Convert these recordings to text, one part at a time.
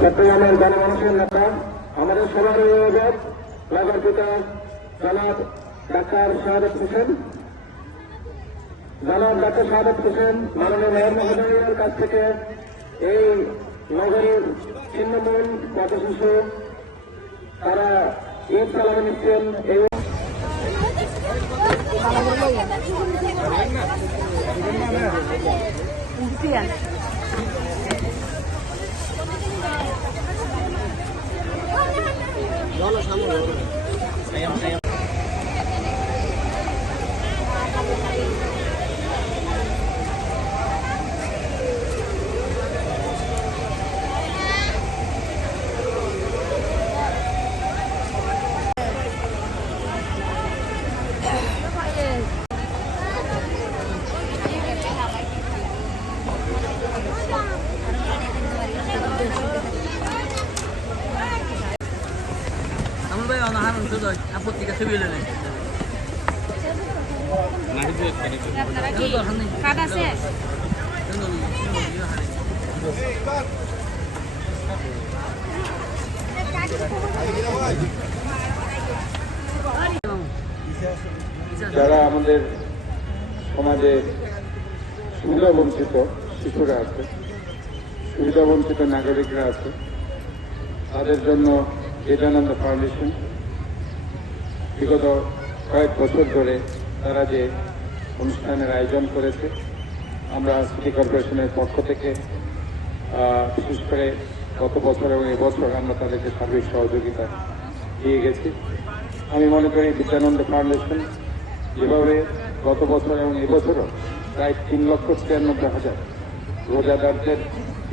চট্টগ্রামের গণমানুষের নেতা, আমাদের সবার অভিভাবক নগর পিতা জনাব ডাক্তার শাহাদাত হোসেন, মাননীয় মেয়র মহোদয়ের কাছ থেকে এই নগরীর ছিন্নমূল পথশিশু তারা ঈদ সালামি নিচ্ছেন। এই আপত্তিকা ছবি এলে যারা আমাদের সমাজে সুবিধাবঞ্চিত শিশুরা আছে, সুবিধাবঞ্চিত নাগরিকরা আছে, তাদের জন্য বিবেকানন্দ ফাউন্ডেশন বিগত কয়েক বছর ধরে তারা যে অনুষ্ঠানের আয়োজন করেছে, আমরা সিটি কর্পোরেশনের পক্ষ থেকে বিশেষ করে গত বছর এবং এবছর আমরা তাদেরকে সার্বিক সহযোগিতা দিয়ে গেছি। আমি মনে করি বিবেকানন্দ ফাউন্ডেশন যেভাবে গত বছর এবং এবছরও প্রায় 3,93,000 রোজাদারদের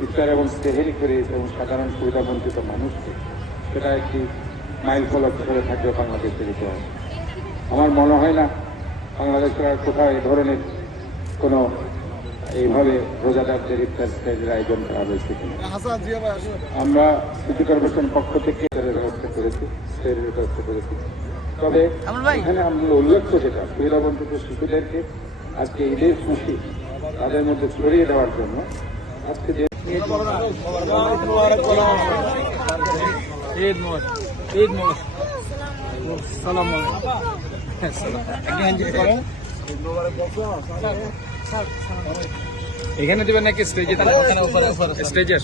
ইফতার এবং সেহেরি করিয়েছে এবং সাধারণ সুবিধাবঞ্চিত মানুষকে, সেটা একটি মাইল ফলক হিসেবে থাকবে বাংলাদেশের ইতিহাস। আমার মনে হয় না বাংলাদেশের আর কোথাও এই ধরনের কোনো এইভাবে রোজাদারদের ইফতার সেহেরির আয়োজন করা হয়েছে কিনা। আমরা সিটি কর্পোরেশন পক্ষ থেকে ব্যবস্থা করেছি, সেহেরির ব্যবস্থা করেছি। তবে এখানে আমরা উল্লেখ্য যেটা সুবিধাবঞ্চিত শিশুদেরকে আজকে ঈদের খুশি তাদের মধ্যে ছড়িয়ে দেওয়ার জন্য আজকে যে এখানে দিবেন নাকি স্টেজে? স্টেজে